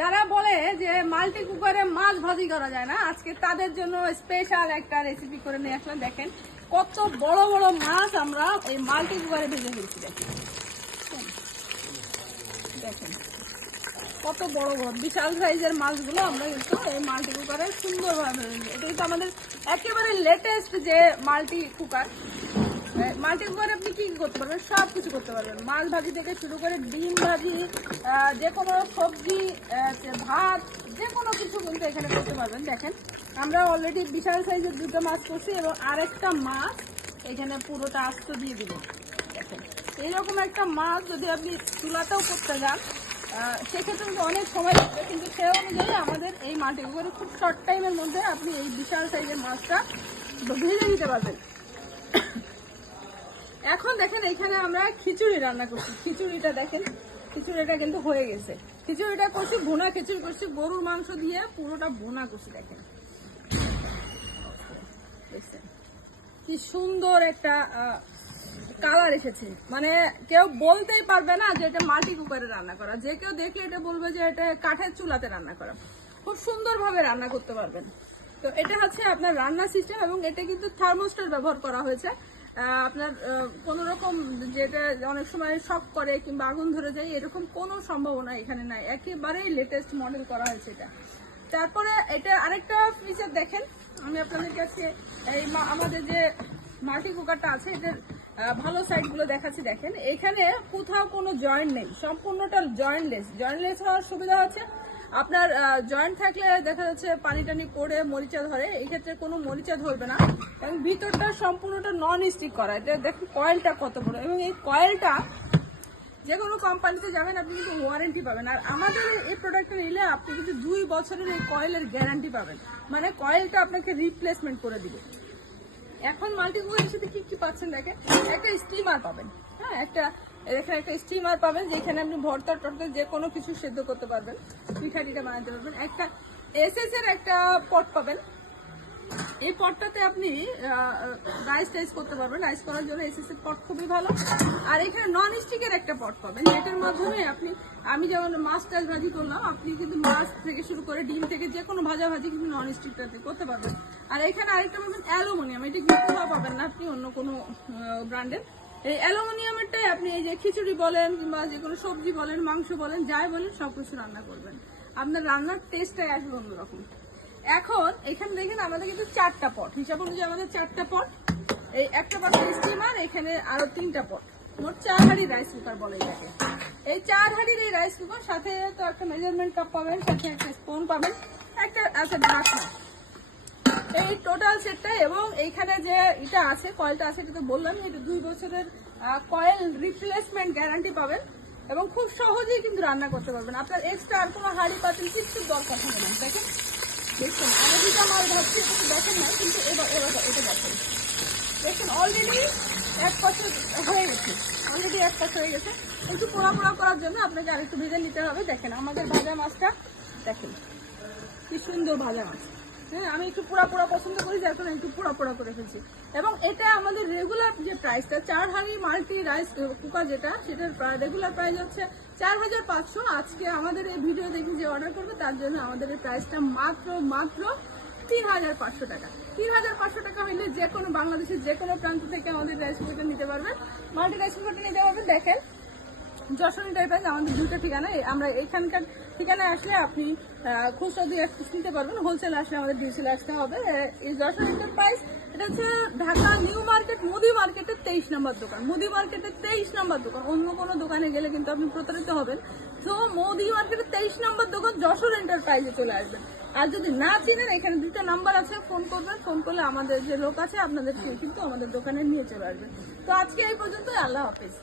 যারা বলে যে মাল্টি কুকারে মাছ ভাজি করা যায় না, আজকে তাদের জন্য স্পেশাল একটা রেসিপি করে নিয়ে আসলাম। দেখেন কত বড় বড় মাছ আমরা এই মাল্টি কুকারে ভেজে ফেলছি। দেখেন। দেখেন। কত বড় বড়, বিশাল সাইজের মাছগুলো আমরা কিন্তু এই মাল্টি কুকারে সুন্দরভাবে এটা কিন্তু আমাদের একেবারে লেটেস্ট যে মাল্টি কুকার। মাল্টি কুকারে আপনি কি করতে পারবেন, সব কিছু করতে পারবেন। মাছ ভাজি থেকে শুরু করে ডিম ভাজি যে কোনো সবজি ভাত, যে কোনো কিছু কিন্তু এখানে করতে পারবেন। দেখেন, আমরা অলরেডি বিশাল সাইজের দুটো মাছ করছি এবং আরেকটা মাছ এখানে পুরোটা আস্ত দিয়ে দিব। দেখেন এইরকম একটা মাছ যদি আপনি চুলাতেও করতে যান সেক্ষেত্রে কিন্তু অনেক সময় লাগবে, কিন্তু সে অনুযায়ী আমাদের এই কুকারে খুব শর্ট টাইমের মধ্যে আপনি এই বিশাল সাইজের মাছটা ভেজে নিতে পারবেন। এখন দেখেন এখানে আমরা খিচুড়ি রান্না করছি। খিচুড়িটা দেখেন, খিচুড়িটা কিন্তু হয়ে গেছে। খিচুড়িটা করছি, ভুনা খিচুড়ি করছি, গরুর মাংস দিয়ে পুরোটা ভুনা করছি, দেখেন। কি সুন্দর একটা কালার এসেছে। মানে কেউ বলতেই পারবে না যে এটা মাল্টি কুকারে রান্না করা। যে কেউ দেখলে এটা বলবে যে এটা কাঠের চুলাতে রান্না করা। খুব সুন্দরভাবে রান্না করতে পারবেন। তো এটা হচ্ছে আপনার রান্না সিস্টেম এবং এটা কিন্তু থার্মোস্টার ব্যবহার করা হয়েছে। আপনার কোন রকম যেটা অনেক সময় শক করে কিংবা আগুন ধরে যায়, এরকম কোনো সম্ভাবনা এখানে নাই। একেবারেই লেটেস্ট মডেল করা হয়েছে এটা। তারপরে এটা আরেকটা ফিচার দেখেন। আমি আপনাদের কাছে এই আমাদের যে মাল্টি কুকারটা আছে এটার ভালো সাইডগুলো দেখাচ্ছি, দেখেন। এখানে কোথাও কোনো জয়েন্ট নেই, সম্পূর্ণটা জয়েন্টলেস জয়েন্টলেস হওয়ার সুবিধা হচ্ছে আপনার জয়েন্ট থাকলে দেখা যাচ্ছে পানি টানি পড়ে মরিচা ধরে এক্ষেত্রে ক্ষেত্রে কোনো মরিচা ধরবে না। এবং ভিতরটা সম্পূর্ণটা নন স্টিক করা, এটা দেখুন কয়েলটা কত বড়। এবং এই কয়েলটা যে কোনো কোম্পানিতে যাবেন, আপনি কিন্তু ওয়ারেন্টি পাবেন। আর আমাদের এই প্রোডাক্টটা নিলে আপনি কিন্তু দুই বছরের এই কয়েলের গ্যারান্টি পাবেন। মানে কয়েলটা আপনাকে রিপ্লেসমেন্ট করে দিবে। এখন মাল্টি সাথে কি কি পাচ্ছেন দেখেন? একটা স্টিমার পাবেন। হ্যাঁ একটা এখানে একটা স্টিমার পাবেন, যেখানে আপনি ভর্তা, টর্তা, যে কোনো কিছু সেদ্ধ করতে পারবেন। পিঠাটিটা বানাতে পারবেন। একটা এসএস এর একটা পট পাবেন। এই পটটাতে আপনি রাইস টাইস করতে পারবেন। রাইস করার জন্য এসএস এর পট খুবই ভালো। আর এখানে নন স্টিকের একটা পট পাবেন। যেটার মাধ্যমে আপনি, আমি যেমন মাছ টাছ ভাজি করলাম, আপনি কিন্তু মাছ থেকে শুরু করে ডিম থেকে যে কোনো ভাজা ভাজি কিন্তু নন স্টিকটাতে করতে পারবেন। আর এখানে আরেকটা পাবেন অ্যালুমিনিয়াম। এটা কিন্তু পাবেন না আপনি অন্য কোনো ব্র্যান্ডের এই অ্যালুমিনিয়ামেরটাই আপনি এই যে খিচুড়ি বলেন কিংবা যে কোনো সবজি বলেন, মাংস বলেন, যাই বলেন সব কিছু রান্না করবেন। আপনার রান্নার টেস্টটাই আসবে অন্যরকম। এখন এখানে দেখেন আমাদের কিন্তু চারটা পট হিসাব অনুযায়ী আমাদের চারটা পট এই একটা পট স্টিমার এখানে আরও তিনটা পট মোট চার হাড়ি রাইস কুকার বলে এটাকে। এই চার হাড়ির এই রাইস কুকার সাথে তো একটা মেজারমেন্ট কাপ পাবেন, সাথে একটা স্পুন পাবেন, একটা আছে ঢাকনা এই টোটাল সেটটা এবং এইখানে যে এটা আছে কয়েলটা আছে এটা তো বললাম এটা দুই বছরের কয়েল রিপ্লেসমেন্ট গ্যারান্টি পাবেন এবং খুব সহজেই কিন্তু রান্না করতে পারবেন। আপনার এক্সট্রা আর কোনো হাড়ি পাতিল কিছু দরকার হবে না। দেখেন দেখছেন আমি দুটা মাল ভাবছি এটা দেখেন না, কিন্তু এবার এবার এটা দেখেন। দেখেন অলরেডি এক বছর হয়ে গেছে অলরেডি এক বছর হয়ে গেছে। একটু পোড়া পোড়া করার জন্য আপনাকে আরেকটু ভেজে নিতে হবে। দেখেন, আমাদের ভাজা মাছটা, দেখেন, কি সুন্দর ভাজা মাছ। হ্যাঁ আমি একটু পোড়া পোড়া পছন্দ করি, যার কারণে একটু পোড়া পোড়া করে ফেলছি এবং এটা আমাদের রেগুলার যে প্রাইসটা চার হাঁড়ি মাল্টি রাইস কুকার যেটা, সেটার রেগুলার প্রাইস হচ্ছে চার হাজার পাঁচশো। আজকে আমাদের এই ভিডিও দেখে যে অর্ডার করবে, তার জন্য আমাদের এই প্রাইসটা মাত্র মাত্র তিন হাজার পাঁচশো টাকা। তিন হাজার পাঁচশো টাকা হলে যে কোনো বাংলাদেশের যে কোনো প্রান্ত থেকে আমাদের রাইস কুকারটা নিতে পারবেন। মাল্টি রাইস কুকারটা নিতে পারবেন, দেখেন। যশোরী টাইপের আমাদের দুটো ঠিকানা আমরা এখানকার ঠিকানায় আসলে আপনি খুচরা দিয়ে নিতে পারবেন হোলসেল আসলে আমাদের ডিসেল আসতে হবে। এই যশোর এন্টারপ্রাইজ এটা হচ্ছে ঢাকা নিউ মার্কেট মুদি মার্কেটের তেইশ নম্বর দোকান। মুদি মার্কেটের তেইশ নম্বর দোকান। অন্য কোনো দোকানে গেলে কিন্তু আপনি প্রতারিত হবেন। তো মোদি মার্কেটের তেইশ নম্বর দোকান যশোর এন্টারপ্রাইজে চলে আসবেন। আর যদি না চিনেন, এখানে দুটো নাম্বার আছে ফোন করবেন ফোন করলে আমাদের যে লোক আছে, আপনাদের কিন্তু আমাদের দোকানে নিয়ে চলে আসবেন তো আজকে এই পর্যন্ত আল্লাহ হাফিজ।